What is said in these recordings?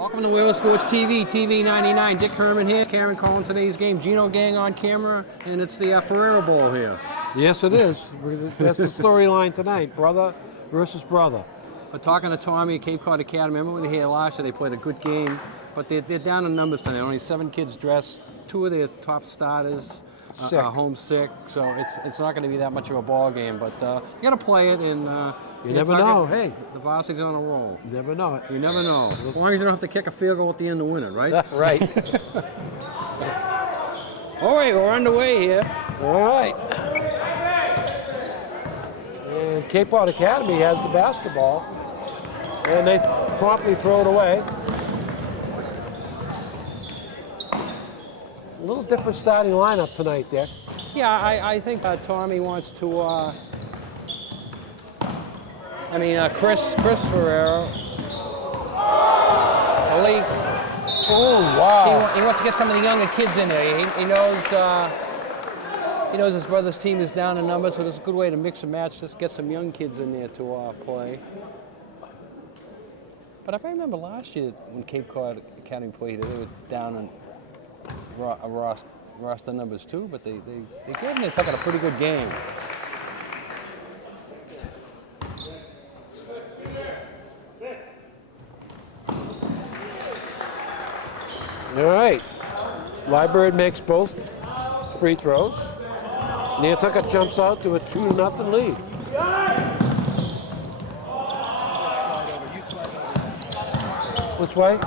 Welcome to Wheeler Sports TV, TV 99. Dick Herman here, Karen calling today's game. Gino Gang on camera, and it's the Ferrera Bowl here. Yes, it is. That's the storyline tonight, brother versus brother. We're talking to Tommy at Cape Cod Academy. Remember when they were here last year, they played a good game, but they're down in numbers tonight. Only 7 kids dressed. 2 of their top starters are homesick, so it's not going to be that much of a ball game, but you got to play it, and you never know. Hey, the varsity's on a roll. You never know it. You never know. As long as you don't have to kick a field goal at the end to win it, right? Right. All right, we're underway here. All right. And Cape Cod Academy has the basketball, and they promptly throw it away. A little different starting lineup tonight, Dick. Yeah, I think Tommy wants to. Chris Ferrera. Elite. Oh, wow. He wants to get some of the younger kids in there. He knows his brother's team is down in numbers, so it's a good way to mix and match. Just get some young kids in there to play. But if I remember last year when Cape Cod Academy played, they were down in roster numbers too, but they gave them a pretty good game. All right. Liebert makes both free throws. Nantucket jumps out to a 2-0 lead. Which way?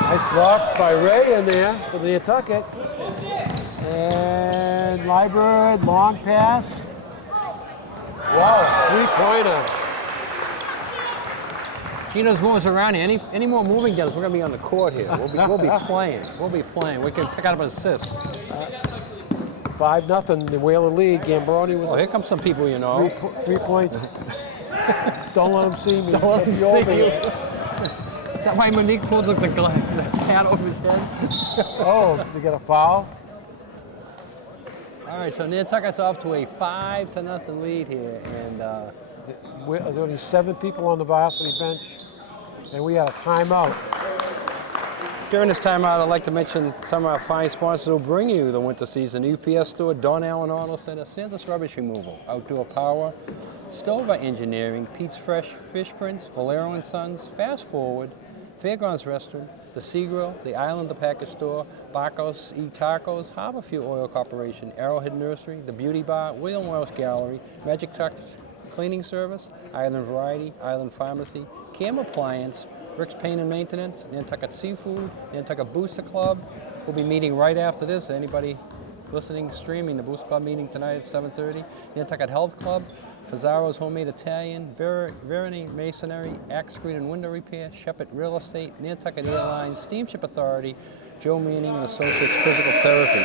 Nice block by Ray in there for the Nantucket. And Liebert, long pass. Wow, three-pointer. Gino's moves around here. Any more moving downs, we're going to be on the court here. We'll be playing. We'll be playing. We can pick out an assist. 5-0, the Whaler lead. Gambroni with here comes some people you know. 3 points. Don't let them see me. Don't let them see you. Is that why Monique pulled the hat over his head? Oh, they get a foul? All right, so Nantucket's off to a 5-0 lead here, and there's only 7 people on the varsity bench, and we had a timeout. During this timeout, I'd like to mention some of our fine sponsors who will bring you the winter season. UPS Store, Don Allen Auto Center, Santa's Rubbish Removal, Outdoor Power, Stover Engineering, Pete's Fresh Fish Prints, Valero & Sons, Fast Forward, Fairgrounds Restaurant, the Sea Grill, the Islander Package Store, Bacos E-Tacos, Harborview Oil Corporation, Arrowhead Nursery, the Beauty Bar, William Welsh Gallery, Magic Touch Cleaning Service, Island Variety, Island Pharmacy, Cam Appliance, Rick's Paint and Maintenance, Nantucket Seafood, Nantucket Booster Club. We'll be meeting right after this. Anybody listening, streaming, the Booster Club meeting tonight at 7:30. Nantucket Health Club, Fazzaro's Homemade Italian, Verani Masonry, Axe Screen and Window Repair, Shepherd Real Estate, Nantucket Airlines, Steamship Authority, Joe Manning and Associates Physical Therapy.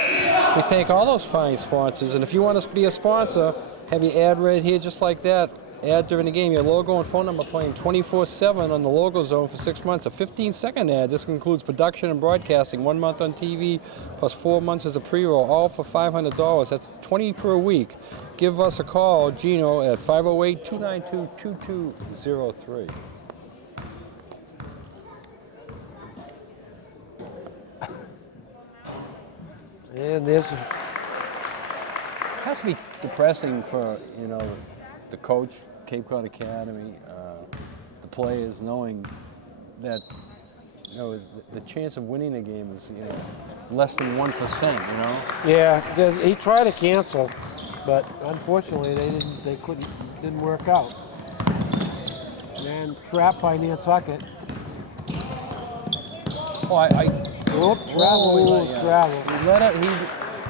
We thank all those fine sponsors, and if you want to be a sponsor, have your ad read here just like that. Ad during the game, your logo and phone number playing 24/7 on the logo zone for 6 months. A 15-second ad. This includes production and broadcasting, 1 month on TV, plus 4 months as a pre-roll, all for $500. That's $20 per week. Give us a call, Gino, at 508-292-2203. And there's... It has to be depressing for, the coach, Cape Cod Academy, the players, knowing that, the chance of winning a game is, less than 1%, Yeah, he tried to cancel, but unfortunately they didn't work out. And trapped by Nantucket. Travel. He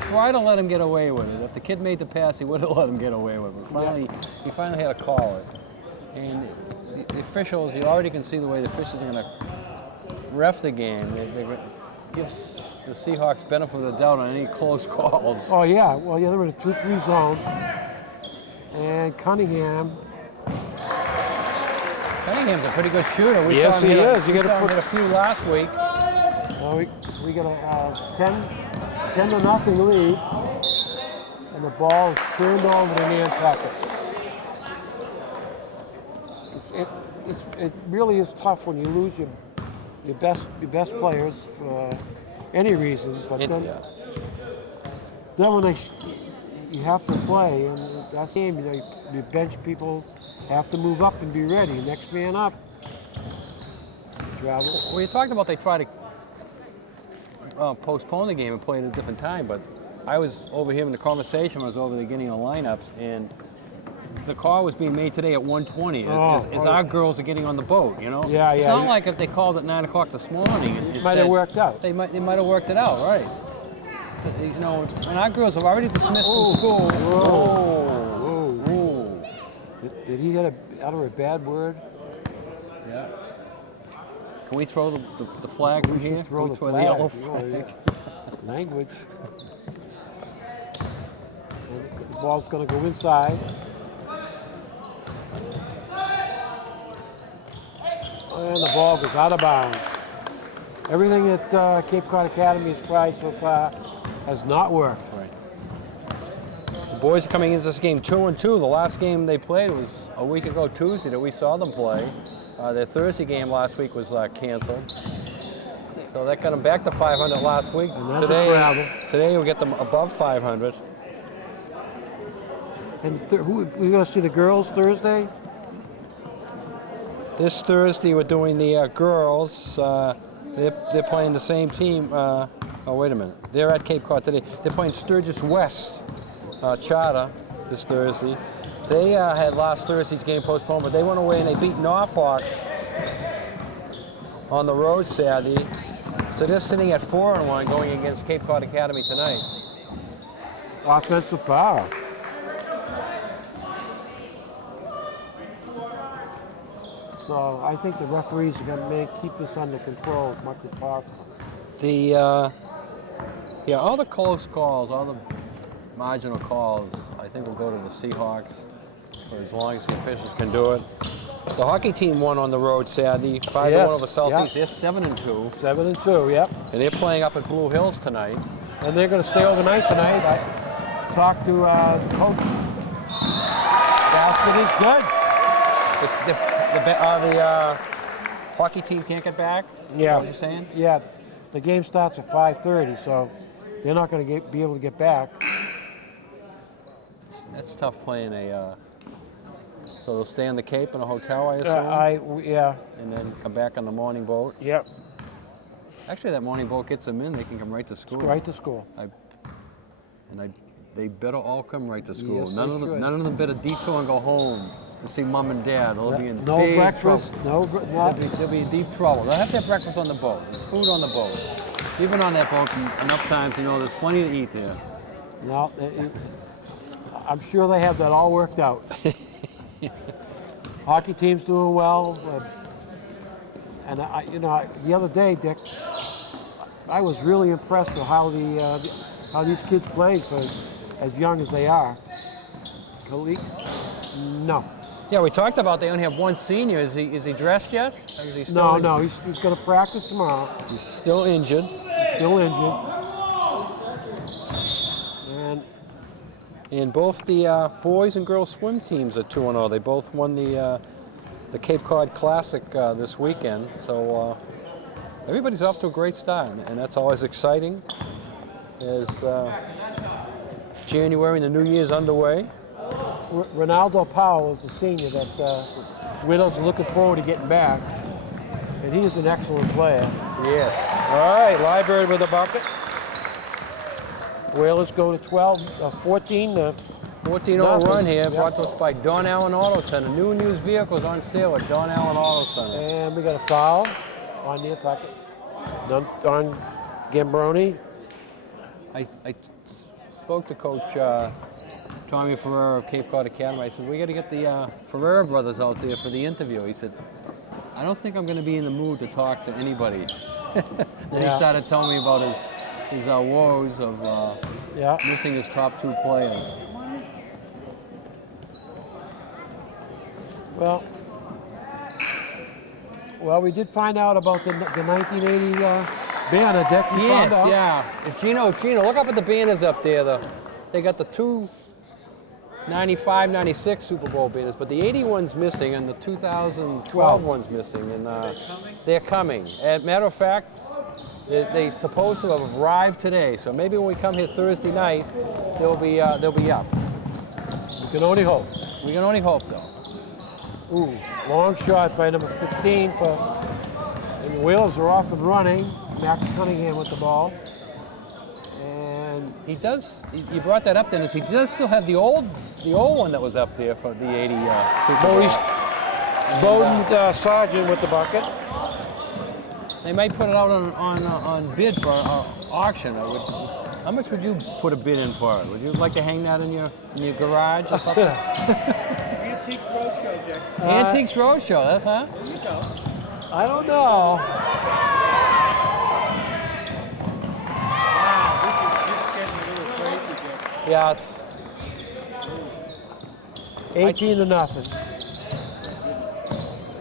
tried to let him get away with it. If the kid made the pass, he would have let him get away with it. But he finally had to call it. And the officials, you already can see the way the officials are going to ref the game. They give the Seahawks benefit of the doubt on any close calls. Oh, yeah. Well, yeah, they were in a 2-3 zone. And Cunningham. Cunningham's a pretty good shooter. Yes, he is. He hit a few last week. Well, we got a 10 to nothing lead, and the ball is turned over to Nantucket. It really is tough when you lose your best players for any reason, but then when you have to play, and that game, your bench people have to move up and be ready. Next man up. Travel. Well, you talked about they try to postpone the game and play at a different time, but I was overhearing the conversation. I was over there getting the lineups, and the call was being made today at 1:20 as our girls are getting on the boat, you know? Yeah, it's yeah. not like if they called at 9 o'clock this morning. It might have worked out. They might have worked it out, right? But, you know, when our girls are already dismissed from school. Whoa. Did he get utter a bad word? Yeah. Can we throw the flag from here? Throw Can we the throw flag. the yellow flag? Language. The ball's going to go inside. And the ball goes out of bounds. Everything that Cape Cod Academy has tried so far has not worked. Right. The boys are coming into this game 2-2. The last game they played was a week ago Tuesday that we saw them play. Their Thursday game last week was canceled. So that got them back to 500 last week. And that's a travel. Today we'll get them above 500. And we're going to see the girls Thursday? This Thursday we're doing the girls. They're playing the same team. Oh, wait a minute. They're at Cape Cod today. They're playing Sturgis West Charter this Thursday. They had last Thursday's game postponed, but they went away and they beat Norfolk on the road Saturday. So they're sitting at 4-1 going against Cape Cod Academy tonight. Offensive foul. So I think the referees are going to keep this under control as much as possible. All the close calls, all the marginal calls, I think will go to the Seahawks for as long as the officials can do it. The hockey team won on the road Saturday, 5-1 over Southeast. Yep. They're 7-2. 7-2, yep. And they're playing up at Blue Hills tonight. And they're going to stay overnight tonight. I talked to the coach. Basket is good. The hockey team can't get back? Is that what you're saying? Yeah. The game starts at 5:30, so they're not going to be able to get back. That's tough playing a. So they'll stay in the Cape in a hotel, I assume? Yeah. And then come back on the morning boat? Yep. Actually, that morning boat gets them in. They can come right to school. Right to school. They better all come right to school. Yes, none of them better detour and go home to see mom and dad. They'll be in big breakfast. trouble. They'll be in deep trouble. They'll have to have breakfast on the boat. There's food on the boat. You've been on that boat enough times to know there's plenty to eat there. No, I'm sure they have that all worked out. Hockey team's doing well, and the other day, Dick, I was really impressed with how these kids play for as young as they are. No. Yeah, we talked about they only have one senior. Is he dressed yet? Or is he still No, injured? he's going to practice tomorrow. He's still injured. And both the boys and girls swim teams are 2-0. They both won the Cape Cod Classic this weekend. So everybody's off to a great start, and that's always exciting. As January and the New Year's underway. Ronaldo Powell is the senior that Widows are looking forward to getting back, and he's an excellent player. Yes. All right, Library with a bucket. Whalers go to 14 to 14-0 run here, brought to us by Don Allen Auto Center. New and used vehicles on sale at Don Allen Auto Center. And we got a foul on Nantucket. On Gambroni. I spoke to Coach Tommy Ferrera of Cape Cod Academy. I said, we got to get the Ferrera brothers out there for the interview. He said, I don't think I'm going to be in the mood to talk to anybody. Then he started telling me about his woes of missing his top two players. Well, we did find out about the 1980 banner, Dick. You Yes, found out? yeah. If Gino, look up at the banners up there. They got the two 95, 96 Super Bowl banners, but the 81's missing and the 2012 one's missing, and they're coming. As a matter of fact, they're supposed to have arrived today, so maybe when we come here Thursday night, they'll be up. You can only hope. We can only hope, though. Ooh, long shot by number 15 for, and the Whalers are off and running. Max Cunningham with the ball. And He does. You brought that up, Dennis. He does still have the old one that was up there for the 80 Super Bowl. Bowden Sargent with the bucket. They might put it out on bid for auction. How much would you put a bid in for it? Would you like to hang that in your garage or something? Antiques Roadshow, Dick. Antiques Roadshow, huh? There you go. I don't know. Wow, this is getting a little crazy, Dick. Yeah, it's 18 to nothing.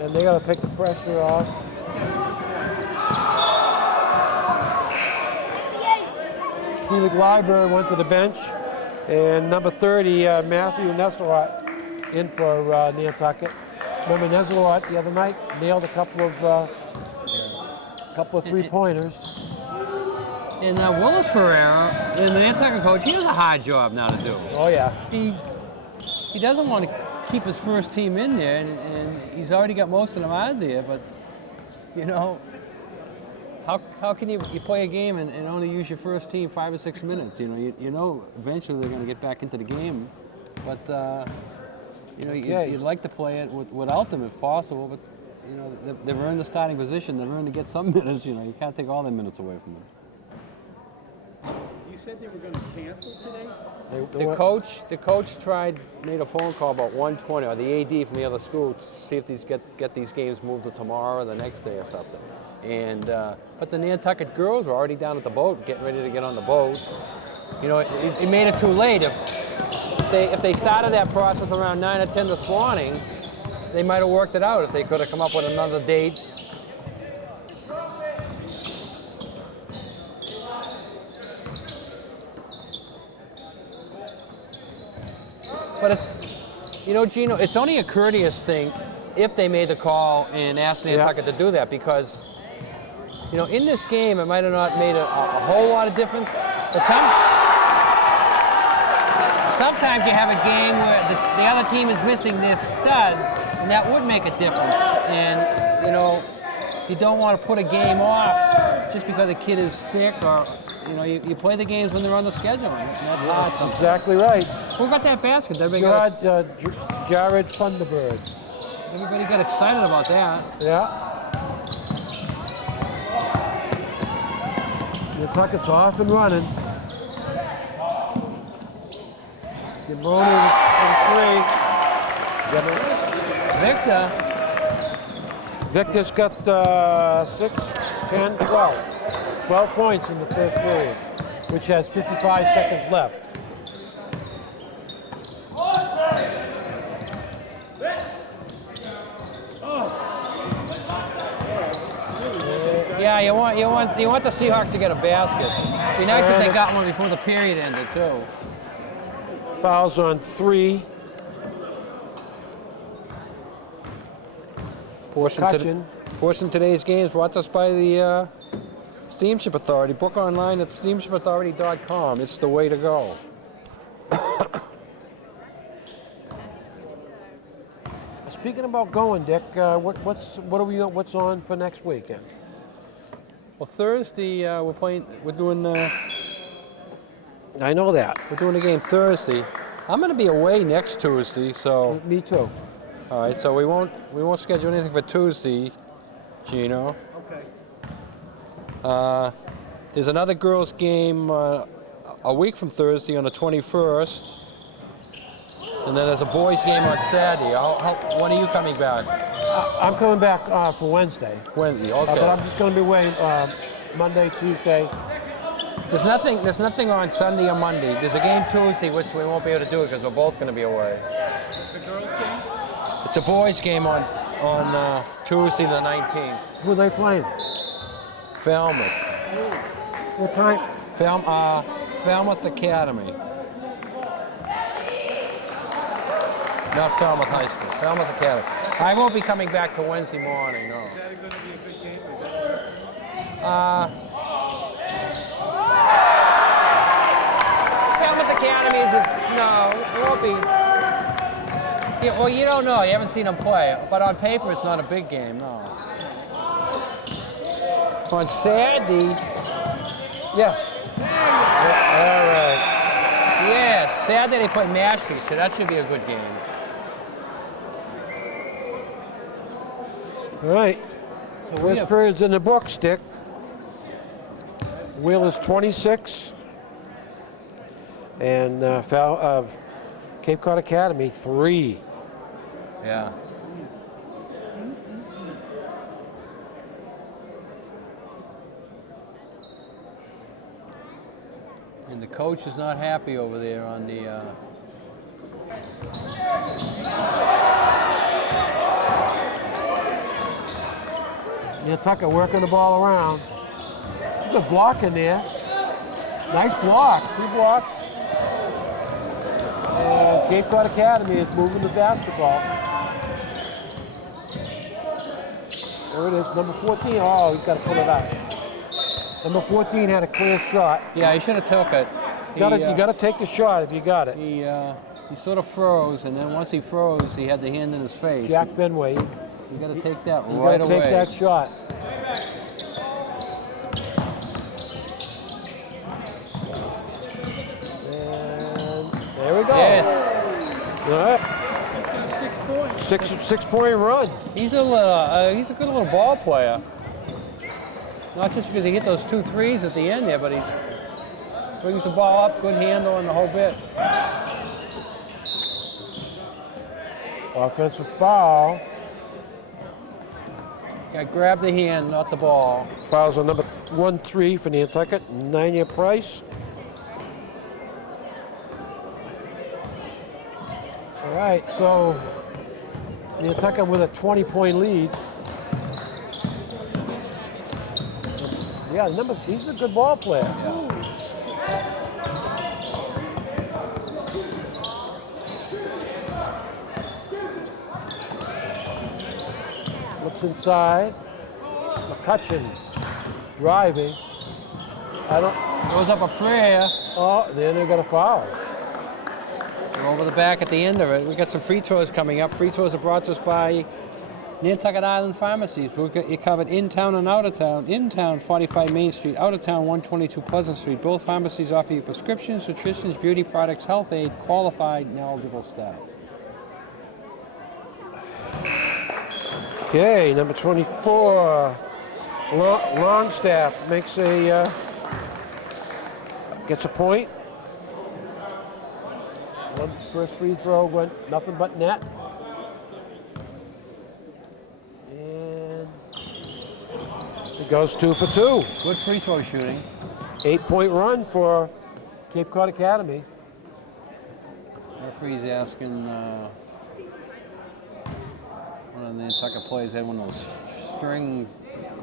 And they got to take the pressure off. Felix Liber went to the bench. And number 30, Matthew Nesselrod, in for Nantucket. Remember Nesselrod the other night nailed a couple of three-pointers. and Willis Ferreira, the Nantucket coach, he has a hard job now to do. Oh yeah. He doesn't want to keep his first team in there, and he's already got most of them out there. But you know, how can you play a game and only use your first team 5 or 6 minutes? You know eventually they're going to get back into the game, but you'd like to play it without them if possible. But you know they've earned the starting position. They've earned to get some minutes. You know you can't take all their minutes away from them. You said they were going to cancel today? The coach made a phone call about 1:20, or the AD from the other school, to see if these get these games moved to tomorrow or the next day or something. And but the Nantucket girls were already down at the boat, getting ready to get on the boat. You know, it made it too late. If they started that process around 9 or 10 this morning, they might have worked it out if they could have come up with another date. But it's, Gino, it's only a courteous thing if they made the call and asked Nantucket to do that, because, in this game, it might have not made a whole lot of difference. But sometimes you have a game where the other team is missing their stud, and that would make a difference. And, you don't want to put a game off just because a kid is sick, or, you play the games when they're on the schedule. And that's hard sometimes. Exactly right. Who got that basket? Jared Funderburg. Everybody got excited about that. Yeah. Nantucket's off and running. Gimbroni with 3. Victor's got 6, 10, 12. 12 points in the first period, which has 55 seconds left. Yeah, you want the Seahawks to get a basket. It'd be nice if they got one before the period ended too. Fouls on 3. Portion of today's games brought to us by the Steamship Authority. Book online at steamshipauthority.com. It's the way to go. Speaking about going, Dick, what's on for next weekend? Well, Thursday we're doing I know that. we're doing a game Thursday. I'm going to be away next Tuesday, so Me too. all right. So we won't schedule anything for Tuesday, Gino. Okay. There's another girls' game a week from Thursday on the 21st. And then there's a boys' game on Saturday. When are you coming back? I'm coming back for Wednesday. Wednesday, okay. But I'm just going to be away Monday, Tuesday. There's nothing on Sunday or Monday. There's a game Tuesday, which we won't be able to do because we're both going to be away. The girls' game? It's a boys' game on Tuesday the 19th. Who are they playing? Falmouth. What time? Falmouth Academy. Not Falmouth High School, Falmouth Academy. I won't be coming back till Wednesday morning, no. Is that going to be a good game? Falmouth Academy no, it won't be. Yeah, well, you don't know, you haven't seen them play, but on paper it's not a big game, no. On Saturday, Yes. All right. yeah, Saturday they play Mashpee, so that should be a good game. All right. So where's Yeah. periods in the book, Dick? Wheeler's 26. And Cape Cod Academy, 3. Yeah. And the coach is not happy over there on the. Nantucket working the ball around. Good block in there. Nice block. 2 blocks. And Cape Cod Academy is moving the basketball. There it is, number 14. Oh, he's got to pull it out. Number 14 had a clear shot. Yeah, he should have took it. You got to take the shot if you got it. He sort of froze, and then once he froze, he had the hand in his face. Jack Benway, You got to take that you right got to away. take that shot. And there we go. Yes, All right. 6 points. 6-point run. he's a good little ball player. Not just because he hit those 2 threes at the end there, but he brings the ball up, good handle, and the whole bit. Offensive foul. Yeah, grab the hand, not the ball. Fouls on number 1-3 for Nantucket. 9-year price. All right, so Nantucket with a 20-point lead. Yeah, he's a good ball player. Looks inside. McCutcheon driving. Goes up a prayer. Oh, then they got a foul. We're over the back at the end of it. We got some free throws coming up. Free throws are brought to us by Nantucket Island Pharmacies. We've got you covered in town and out of town. In town, 45 Main Street. Out of town, 122 Pleasant Street. Both pharmacies offer you prescriptions, nutrition, beauty products, health aid, qualified and eligible staff. Okay, number 24, Longstaff gets a point. First free throw went nothing but net. And it goes 2 for 2. Good free throw shooting. 8-point run for Cape Cod Academy. Referee's asking one of the Nantucket players had one of those string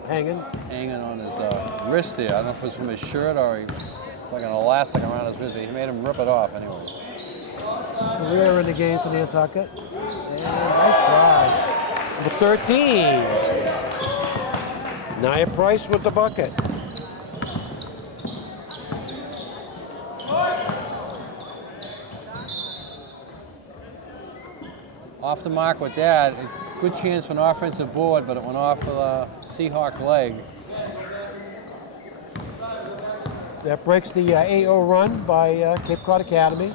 Hanging. hanging on his wrist there. I don't know if it was from his shirt or he, like an elastic around his wrist. He made him rip it off anyway. Career in the game for Nantucket. And nice drive. Number 13. Nia Price with the bucket. Off the mark with that. A good chance for an offensive board, but it went off with a Seahawk leg. That breaks the 8-0 run by Cape Cod Academy.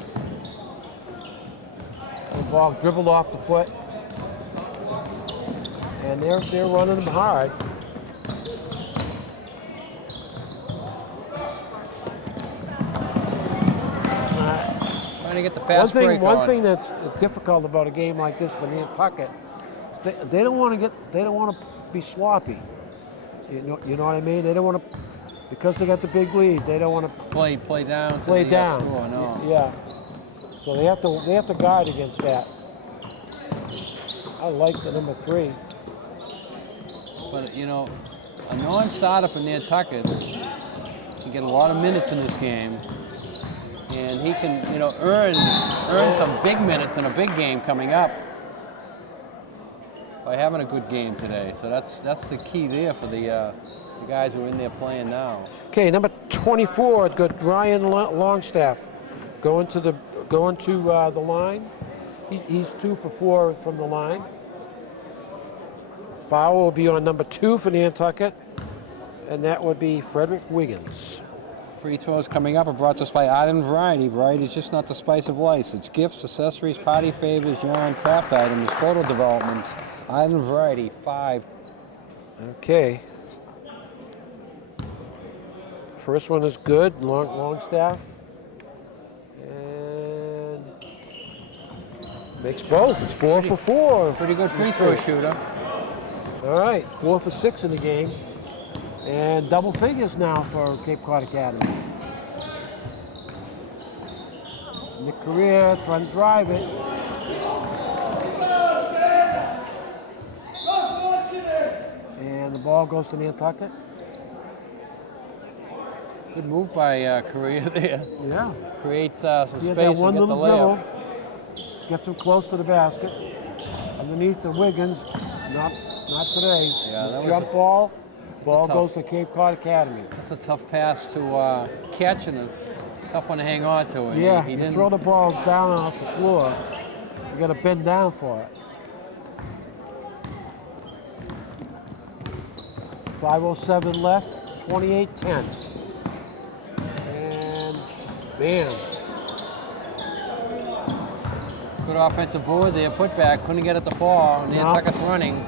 The ball dribbled off the foot. And they're running them hard. Trying to get the fast break One on. thing that's difficult about a game like this for Nantucket, they don't want to be sloppy. You know what I mean? They don't want to, because they got the big lead. They don't want to Play down. till play they get down. Score. No. Yeah. So they have to guard against that. I like the number 3. But you know, a non-starter for Nantucket get a lot of minutes in this game, and he can, earn some big minutes in a big game coming up by having a good game today. So that's the key there for the guys who are in there playing now. Okay, number 24, got Ryan Longstaff going to the line. He's 2 for 4 from the line. Foul will be on number 2 for Nantucket, and that would be Frederick Wiggins. Free throws coming up are brought to us by Island Variety. Variety is just not the spice of life. It's gifts, accessories, party favors, yarn, craft items, photo developments. Island Variety, 5. Okay. First one is good, Longstaff. And makes both, 4 for 4. Pretty good free throw shooter. All right, 4 for 6 in the game. And double figures now for Cape Cod Academy. Nick Correa trying to drive it. And the ball goes to Nantucket. Good move by Korea there. Yeah. Create some He had space that and one get the little layup. dribble. Gets him close to the basket. Underneath the Wiggins. Not today. Yeah, that was Jump ball. Ball tough- goes to Cape Cod Academy. That's a tough pass to catch and a tough one to hang on to. And Yeah, he you didn't. throw the ball down off the floor. You got to bend down for it. 5:07 left, 28-10. And man, Good offensive board there. Put back. Couldn't get it to fall. No. Nantucket's running.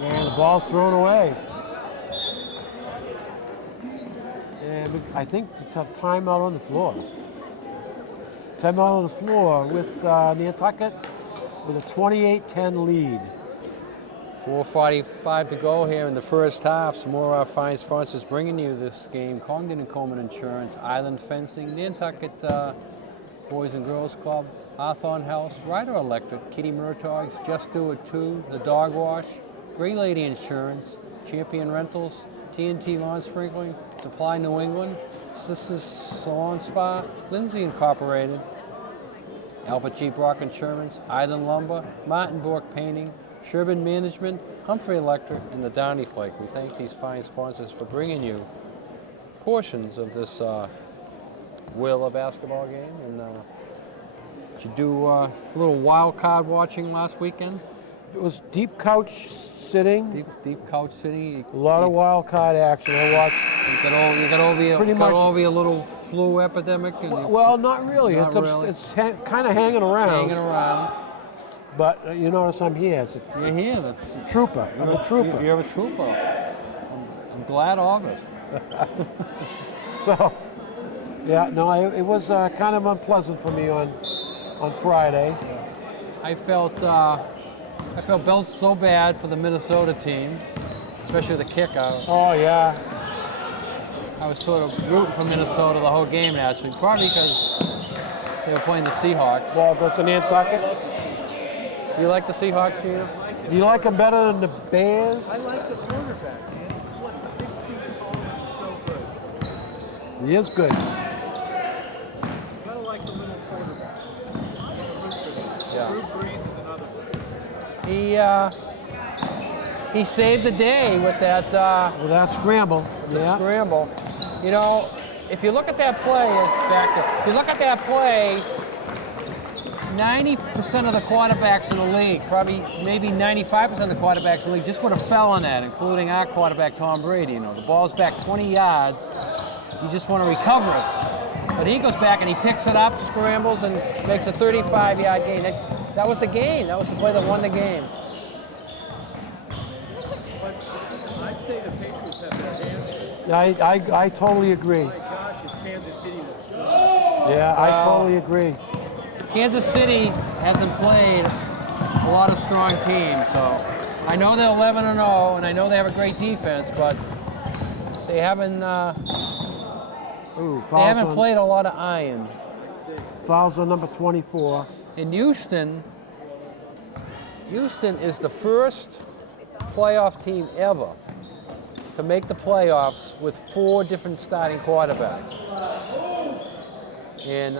and the ball's thrown away. And I think it's a timeout on the floor. Timeout on the floor with Nantucket with a 28-10 lead. 4:45 to go here in the first half. Some more of our fine sponsors bringing you this game. Congdon and Coleman Insurance, Island Fencing, Nantucket Boys and Girls Club, Hawthorne House, Ryder Electric, Kitty Murtaug's, Just Do It 2, The Dog Wash, Grey Lady Insurance, Champion Rentals, TNT Lawn Sprinkling, Supply New England, Sisters Salon Spa, Lindsay Incorporated, Albert G. Brock Insurance, Island Lumber, Martin Bork Painting, Sherburne Management, Humphrey Electric, and the Downey Flake. We thank these fine sponsors for bringing you portions of this Wheeler basketball game. And did you do a little wild card watching last weekend? It was deep couch sitting, Deep couch city. a lot of wild card action. I watched. You got over Pretty much- over your little flu epidemic and Well, not really. Not it's really. it's kind of hanging around. hanging around. But you notice I'm here. It's a You're here. That's trooper. I'm a trooper. You're a trooper. I'm glad of it. So, yeah, no, it was kind of unpleasant for me on Friday. I felt built so bad for the Minnesota team, especially the kicker. Oh yeah, I was sort of rooting for Minnesota the whole game actually, partly because they were playing the Seahawks. ball goes to Nantucket. Do you like the Seahawks, Gino? Do you like them better than the Bears? I like the quarterback, man. He's what, 6 feet tall, so good. He is good. Gotta like the little quarterback. Yeah. Drew Brees is another one. He saved the day with that With that scramble. Yeah. scramble. You know, if you look at that play, if you look at that play, 90% of the quarterbacks in the league, probably maybe 95% of the quarterbacks in the league, just would have fell on that, including our quarterback Tom Brady. You know, the ball's back 20 yards. You just want to recover it. But he goes back and he picks it up, scrambles, and makes a 35-yard gain. That was the game. That was the play that won the game. But I'd say the Patriots have their hands. I totally agree. My gosh, if Kansas City was good. Yeah, I totally agree. Kansas City hasn't played a lot of strong teams, so I know they're 11-0, and I know they have a great defense, but they haven't Ooh, they haven't played a lot of iron. Fouls on number 24. In Houston, Houston is the first playoff team ever to make the playoffs with 4 different starting quarterbacks. And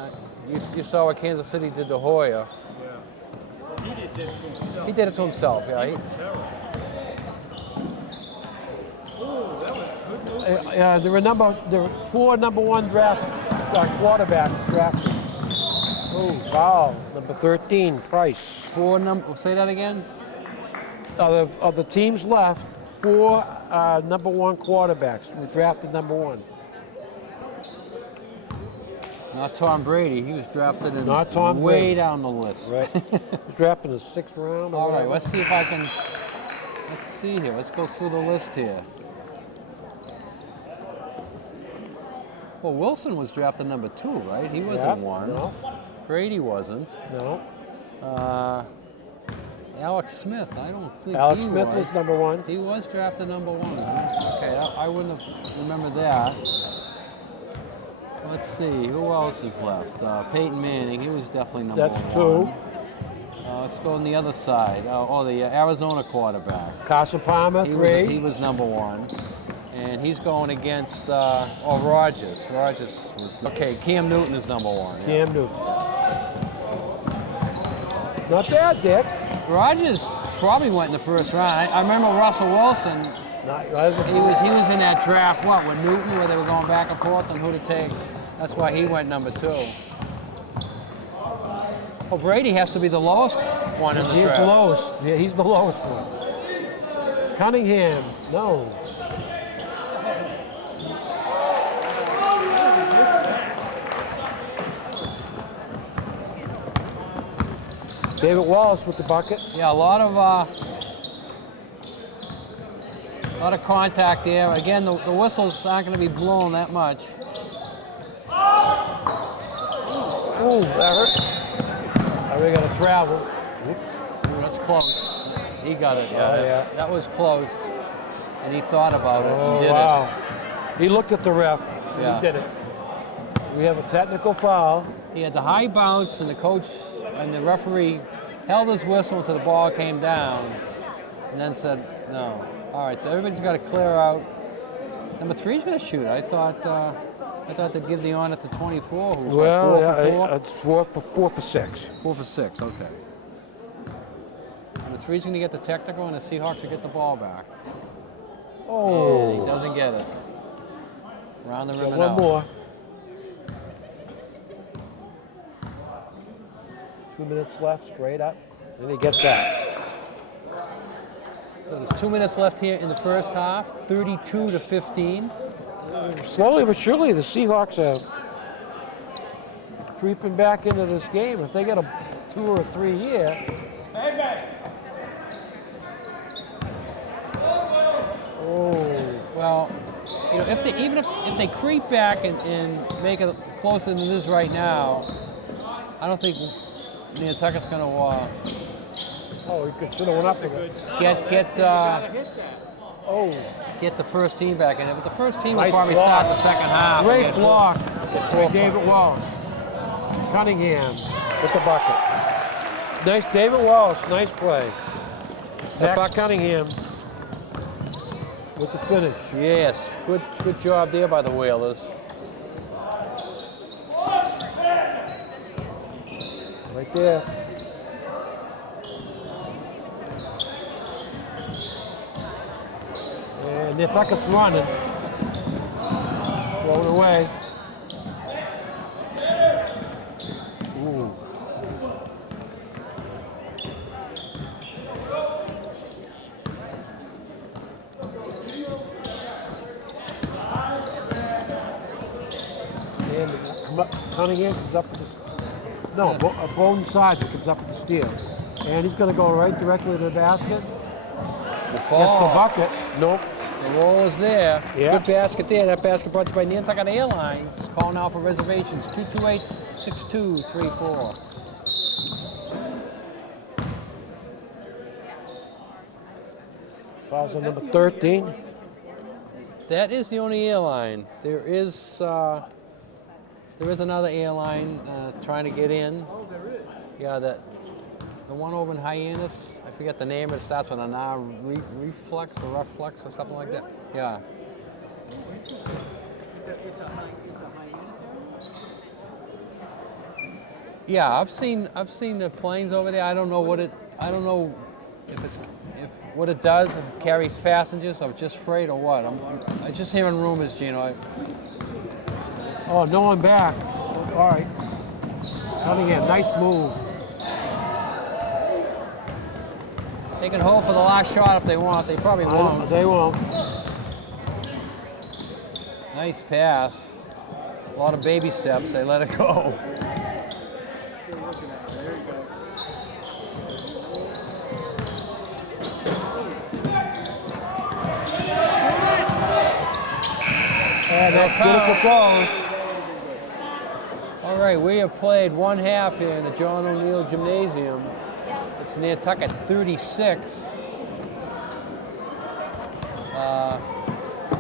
you saw what Kansas City did to Hoyer. Yeah. He did this himself. He did it to himself, yeah. Terrible. Oh, that was good. There were 4 number 1 draft quarterbacks drafted. Oh, wow. Number 13, Price. Say that again? Of the teams left, 4 number 1 quarterbacks were drafted number 1. Not Tom Brady. He was drafted in Not Tom way Brady. down the list. Right. He's drafted in the 6th round. or All right, whatever. let's see if I can. Let's see here. Let's go through the list here. Well, Wilson was drafted number 2, right? He wasn't Yep, 1. No, Brady wasn't. no. Alex Smith, I don't think Alex he Smith was number 1. He was drafted number 1. Okay, I wouldn't have remembered that. Let's see, who else is left? Peyton Manning, he was definitely number 1. That's 2. Let's go on the other side. The Arizona quarterback. Carson Palmer, He 3. was number 1. And he's going against Rodgers. Rodgers was, okay, Cam Newton is number 1. Yeah. Cam Newton. Not bad, Dick. Rodgers probably went in the first round. I remember Russell Wilson. He was in that draft, with Newton, where they were going back and forth on who to take. That's why he went number 2. Oh, Brady has to be the lowest one in the He's draft. the lowest. Yeah, he's the lowest one. Cunningham, no. David Wallace with the bucket. Yeah, a lot of contact there. Again, the whistles aren't going to be blown that much. Oh, that hurt. Now we got to travel. Whoops. Ooh, that's close. He got it. Yeah, Oh, yeah. That was close. And he thought about it Oh, and did wow. He looked at the ref. And Yeah. He did it. We have a technical foul. it. He had the high bounce, and the coach and the referee held his whistle until the ball came down, and then said no. All right, so everybody's got to clear out. Number 3's going to shoot. I thought they'd give the honor to 24, who was Well, 4 for 4. it's 4 for 6. 4 for 6, okay. Number 3's going to get the technical, and the Seahawks will get the ball back. And he Oh, doesn't get it. Around the rim got and one out. more. 2 minutes left, straight up, and he gets that. So there's 2 minutes left here in the first half, 32 to 15. Slowly but surely, the Seahawks are creeping back into this game. If they get a 2 or 3 here, Well, if they creep back and make it closer than it is right now, I don't think Nantucket's going to he could should have went up again. get the first team back in there. But the first team will Nice probably block. start the second half. Great Get block four by David Wallace. Cunningham with the bucket. Nice, David Wallace, nice play. Max Cunningham with the finish. Yes, good job there by the Whalers. Right there. And Nantucket's running. Thrown away. Ooh. And Cunningham comes up with the no, Bowden Sargent comes up with the steal. And he's going to go right directly to the basket. The Gets the fall. bucket. Nope. The roll is there. Yeah. Good basket there. That basket brought to you by Nantucket Airlines. Call now for reservations. 228-6234. Fouls on number 13. That is the only airline. There is another airline trying to get in. Oh, there is. Yeah, that The one over in Hyannis, I forget the name. It starts with an R, reflex or reflex or something like that. Yeah. It's a hyenas area? Yeah, I've seen the planes over there. I don't know if what it does, it carries passengers or just freight or what. I'm just hearing rumors, Gino. Oh, no one back. All right. Cunningham, nice move. They can hold for the last shot if they want. They probably won't. They won't. Nice pass. A lot of baby steps. They let it go. Still looking at it. There you go. And that's beautiful throws. All right, we have played one half here in the John O'Neill Gymnasium. It's Nantucket 36.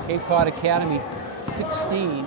Cape Cod Academy 16.